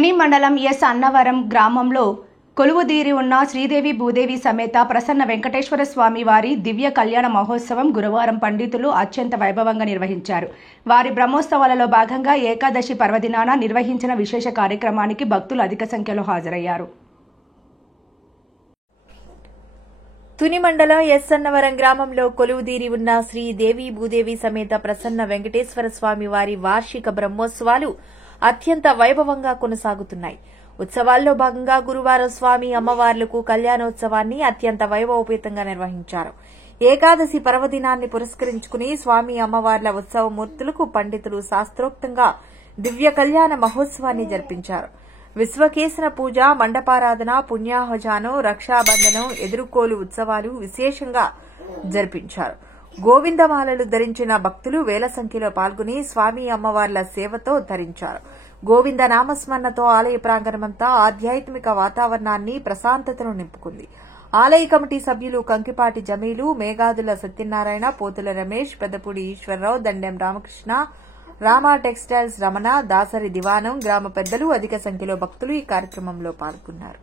తుని మండలం ఎస్ అన్నవరం గ్రామంలో కొలువుదీరి ఉన్న శ్రీదేవి భూదేవి సమేత ప్రసన్న వెంకటేశ్వర స్వామి వారి దివ్య కళ్యాణ మహోత్సవం గురువారం పండితులు అత్యంత వైభవంగా నిర్వహించారు. వారి బ్రహ్మోత్సవాలలో భాగంగా ఏకాదశి పర్వదినాన నిర్వహించిన విశేష కార్యక్రమానికి భక్తులు అధిక సంఖ్యలో హాజరయ్యారు. తుని మండలం ఎస్ అన్నవరం గ్రామంలో కొలువుదీరి ఉన్న శ్రీదేవి భూదేవి సమేత ప్రసన్న వెంకటేశ్వర స్వామి వారి వార్షిక బ్రహ్మోత్సవాలు అత్యంత వైభవంగా కొనసాగుతున్నాయి. ఉత్సవాల్లో భాగంగా గురువారం స్వామి అమ్మవార్లకు కళ్యాణోత్సవాన్ని అత్యంత వైభవోపేతంగా నిర్వహించారు. ఏకాదశి పర్వదినాన్ని పురస్కరించుకుని స్వామి అమ్మవార్ల ఉత్సవమూర్తులకు పండితులు శాస్త్రోక్తంగా దివ్య కళ్యాణ మహోత్సవాన్ని జరిపించారు. విశ్వకేశన పూజ, మండపారాధన, పుణ్యాహజానం, రక్షాబంధనం, ఎదురుకోలు ఉత్సవాలు విశేషంగా జరిపించారు. గోవిందమాలలు ధరించిన భక్తులు వేల సంఖ్యలో పాల్గొని స్వామి అమ్మవార్ల సేవతో ధరించారు. గోవింద నామస్మరణతో ఆలయ ప్రాంగణమంతా ఆధ్యాత్మిక వాతావరణాన్ని, ప్రశాంతతను నింపుకుంది. ఆలయ కమిటీ సభ్యులు కంకిపాటి జమీలు, మేఘాదుల సత్యనారాయణ, పోతుల రమేష్, పెద్దపూడి ఈశ్వరరావు, దండెం రామకృష్ణ, రామా టెక్స్టైల్స్ రమణ, దాసరి దివానం, గ్రామ పెద్దలు అధిక సంఖ్యలో భక్తులు ఈ కార్యక్రమంలో పాల్గొన్నారు.